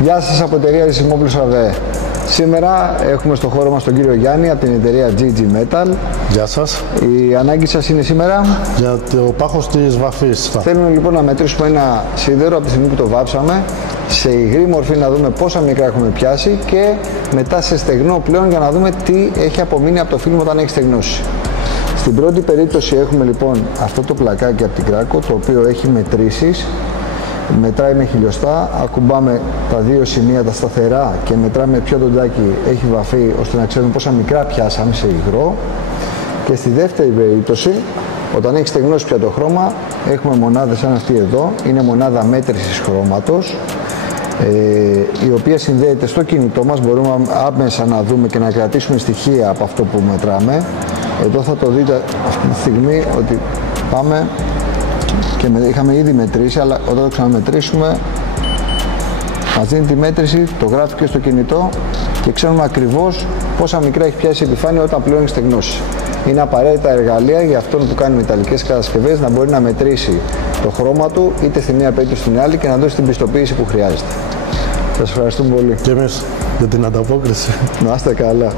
Γεια σας από εταιρεία Ρησιμόπουλος ΑΒΕ. Σήμερα έχουμε στο χώρο μας τον κύριο Γιάννη από την εταιρεία GG Metal. Γεια σας. Η ανάγκη σας είναι σήμερα Για το πάχος της βαφής. Θέλουμε λοιπόν να μετρήσουμε ένα σίδερο από τη στιγμή που το βάψαμε, σε υγρή μορφή να δούμε πόσα μικρά έχουμε πιάσει και μετά σε στεγνό πλέον για να δούμε τι έχει απομείνει από το φίλμο όταν έχει στεγνώσει. Στην πρώτη περίπτωση έχουμε λοιπόν αυτό το πλακάκι από την Κράκο, το οποίο έχει μετρήσεις. Μετράει με χιλιοστά, ακουμπάμε τα δύο σημεία τα σταθερά και μετράμε ποιο δοντάκι έχει βαφεί ώστε να ξέρουμε πόσα μικρά πιάσαμε σε υγρό. Και στη δεύτερη περίπτωση, όταν έχει στεγνώσει πια το χρώμα, έχουμε μονάδες σαν αυτή εδώ, είναι μονάδα μέτρησης χρώματος, η οποία συνδέεται στο κινητό μας, μπορούμε άμεσα να δούμε και να κρατήσουμε στοιχεία από αυτό που μετράμε. Εδώ θα το δείτε αυτή τη στιγμή ότι πάμε και είχαμε ήδη μετρήσει, αλλά όταν το ξαναμετρήσουμε μας δίνει τη μέτρηση, το γράφει και στο κινητό και ξέρουμε ακριβώς πόσα μικρά έχει πιάσει η επιφάνεια όταν πλέον έχει στεγνώσει. Είναι απαραίτητα εργαλεία για αυτόν που κάνει μεταλλικές κατασκευές να μπορεί να μετρήσει το χρώμα του είτε στη μία περίπτωση στην άλλη και να δώσει την πιστοποίηση που χρειάζεται. Σας ευχαριστούμε πολύ. Και εμείς για την ανταπόκριση. Να είστε καλά.